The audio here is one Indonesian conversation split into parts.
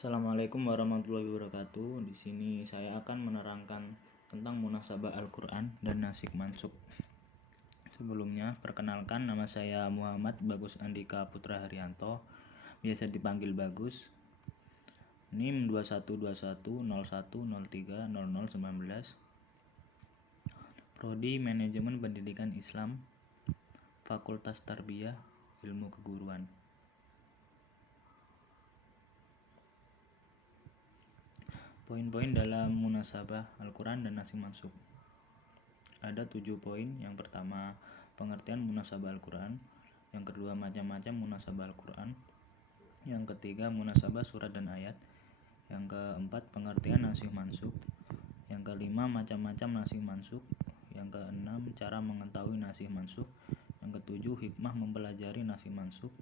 Assalamualaikum warahmatullahi wabarakatuh. Di sini saya akan menerangkan tentang munasabah Al-Quran dan nasik mansukh. Sebelumnya, perkenalkan, nama saya Muhammad Bagus Andika Putra Haryanto, biasa dipanggil Bagus. NIM 212101030019. Prodi Manajemen Pendidikan Islam, Fakultas Tarbiyah Ilmu Keguruan. Poin-poin dalam munasabah Al-Quran dan nasik mansukh. Ada 7 poin. Yang pertama, pengertian munasabah Al-Quran. Yang kedua, macam-macam munasabah Al-Quran. Yang ketiga, munasabah surat dan ayat. Yang keempat, pengertian nasik mansukh. Yang kelima, macam-macam nasik mansukh. Yang keenam, cara mengetahui nasik mansukh. Yang ketujuh, hikmah mempelajari nasik mansukh.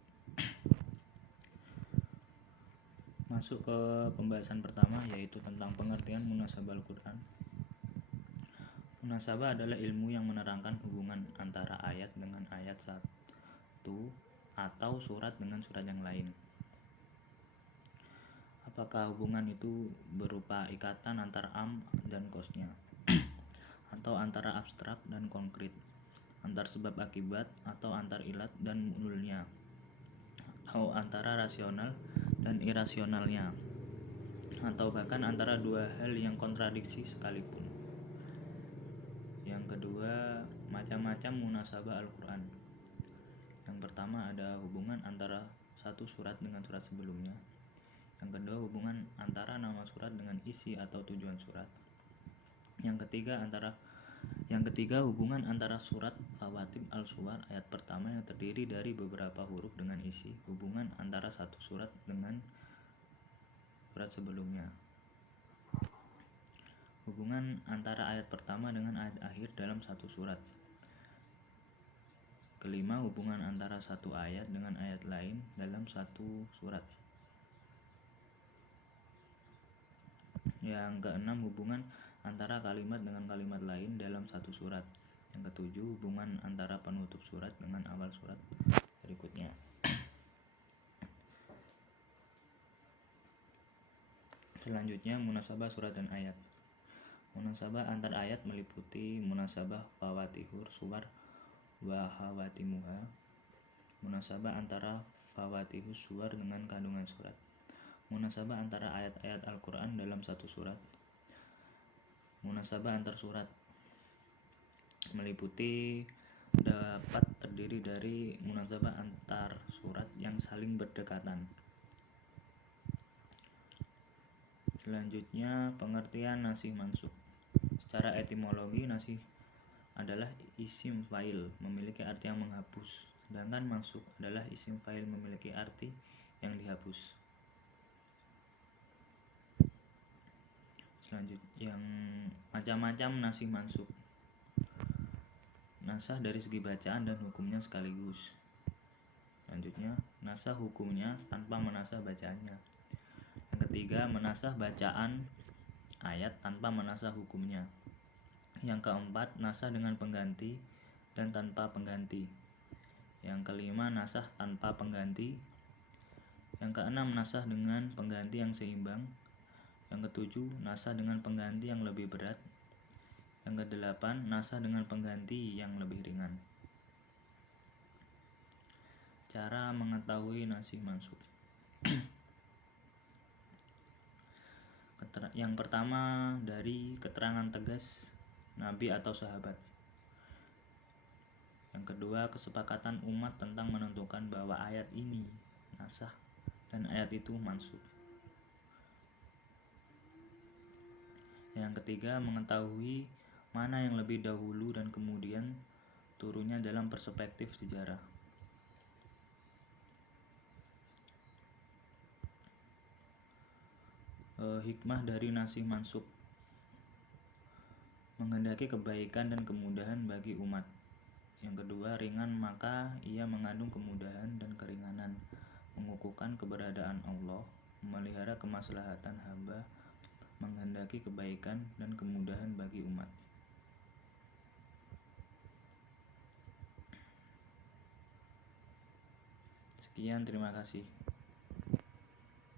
Masuk ke pembahasan pertama, yaitu tentang pengertian munasabah Al-Quran. Munasabah adalah ilmu yang menerangkan hubungan antara ayat dengan ayat satu atau surat dengan surat yang lain. Apakah hubungan itu berupa ikatan antara am dan kosnya, atau antara abstrak dan konkret, antar sebab akibat, atau antar ilat dan mulnya, atau antara rasional dan irasionalnya, atau bahkan antara dua hal yang kontradiksi sekalipun. Yang kedua, macam-macam munasabah Al-Quran. Yang pertama, ada hubungan antara satu surat dengan surat sebelumnya. Yang kedua, hubungan antara nama surat dengan isi atau tujuan surat. Yang ketiga, hubungan antara surat Fawatih Al-Suwar ayat pertama yang terdiri dari beberapa huruf dengan isi, hubungan antara satu surat dengan surat sebelumnya. Hubungan antara ayat pertama dengan ayat akhir dalam satu surat. Kelima, hubungan antara satu ayat dengan ayat lain dalam satu surat. Yang keenam, hubungan antara kalimat dengan kalimat lain dalam satu surat. Yang ketujuh, hubungan antara penutup surat dengan awal surat berikutnya. Selanjutnya, munasabah surat dan ayat. Munasabah antar ayat meliputi munasabah Fawatihur Suwar wa Khawatimuha, munasabah antara Fawatihus Suwar dengan kandungan surat, munasabah antara ayat-ayat Al-Quran dalam satu surat. Munasabah antar surat meliputi dapat terdiri dari munasabah antar surat yang saling berdekatan. Selanjutnya, pengertian nasih mansukh. Secara etimologi, nasih adalah isim fa'il, memiliki arti yang menghapus, sedangkan mansukh adalah isim fa'il, memiliki arti yang dihapus. Selanjutnya, yang macam-macam nasih mansukh. Nasah dari segi bacaan dan hukumnya sekaligus. Selanjutnya, nasah hukumnya tanpa menasah bacaannya. Yang ketiga, menasah bacaan ayat tanpa menasah hukumnya. Yang keempat, nasah dengan pengganti dan tanpa pengganti. Yang kelima, nasah tanpa pengganti. Yang keenam, nasah dengan pengganti yang seimbang. Yang ketujuh, nasah dengan pengganti yang lebih berat. Yang kedelapan, nasah dengan pengganti yang lebih ringan. Cara mengetahui nasih mansukh. Yang pertama, dari keterangan tegas Nabi atau sahabat. Yang kedua, kesepakatan umat tentang menentukan bahwa ayat ini nasah dan ayat itu mansukh. Yang ketiga, mengetahui mana yang lebih dahulu dan kemudian turunnya dalam perspektif sejarah. Hikmah dari nasih mansukh. Menghendaki kebaikan dan kemudahan bagi umat. Yang kedua, ringan maka ia mengandung kemudahan dan keringanan, mengukuhkan keberadaan Allah, memelihara kemaslahatan hamba, menghendaki kebaikan dan kemudahan bagi umat. Sekian, terima kasih.